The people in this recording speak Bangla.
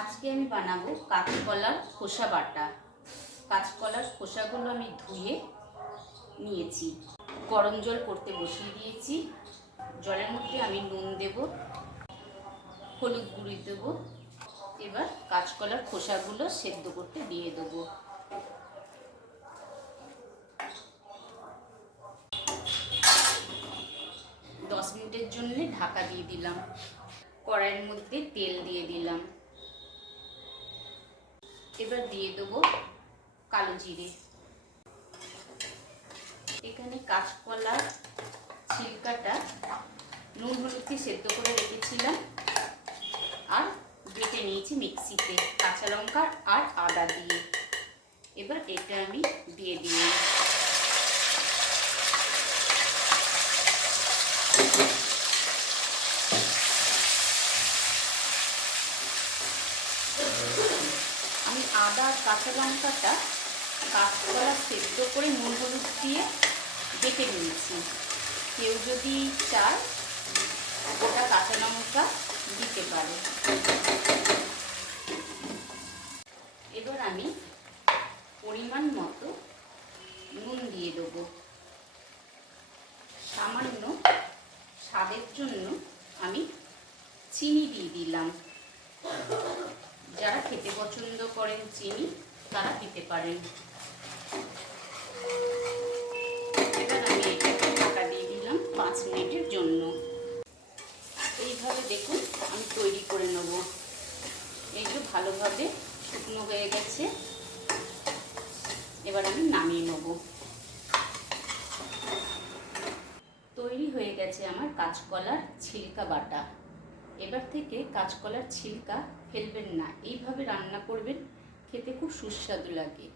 আজকে আমি বানাবো কাঁচকলার খোসা বাটা। কাঁচকলার খোসাগুলো আমি ধুয়ে নিয়েছি, গরম জল করতে বসিয়ে দিয়েছি। জলের মধ্যে আমি নুন দেব, হলুদ গুঁড়ি দেব। এবার কাঁচকলার খোসাগুলো সেদ্ধ করতে দিয়ে দেবো। দশ মিনিটের জন্য ঢাকা দিয়ে দিলাম। কড়াইয়ের মধ্যে তেল দিয়ে দিলাম। এবার দিয়ে দেবো কালো জিরে। এখানে কাঁচকলার ছিলকাটা নুন হলুদ দিয়ে সেদ্ধ করে রেখেছিলাম আর বেটে নিয়েছি মিক্সিতে কাঁচা লঙ্কা আর আদা দিয়ে। এবার এটা আমি দিয়ে দিলাম। আমি আদা আর কাঁচা লঙ্কাটা কাঁচকলা সেদ্ধ করে নুন হলুদ দিয়ে বেটে নিয়েছি। কেউ যদি চায় গোটা কাঁচা লঙ্কা দিতে পারে। এবার আমি পরিমাণ মতো নুন দিয়ে দেবো। সামান্য স্বাদের জন্য আমি চিনি দিয়ে দিলাম। যারা খেতে পছন্দ করেন চিনি তারা দিতে পারেন। এবার আমি এটাকে ঢাকা দিয়ে দিলাম 5 মিনিটের জন্য। এইভাবে দেখুন আমি তৈরি করে নেব। এই যে ভালোভাবে শুকনো হয়ে গেছে। এবার আমি নামিয়ে নেব। তৈরি হয়ে গেছে আমার কাঁচকলার ছিলকা বাটা। এবার থেকে কাঁচকলার ছিলকা ফেলবেন না, এইভাবে রান্না করবেন, খেতে খুব সুস্বাদু লাগে।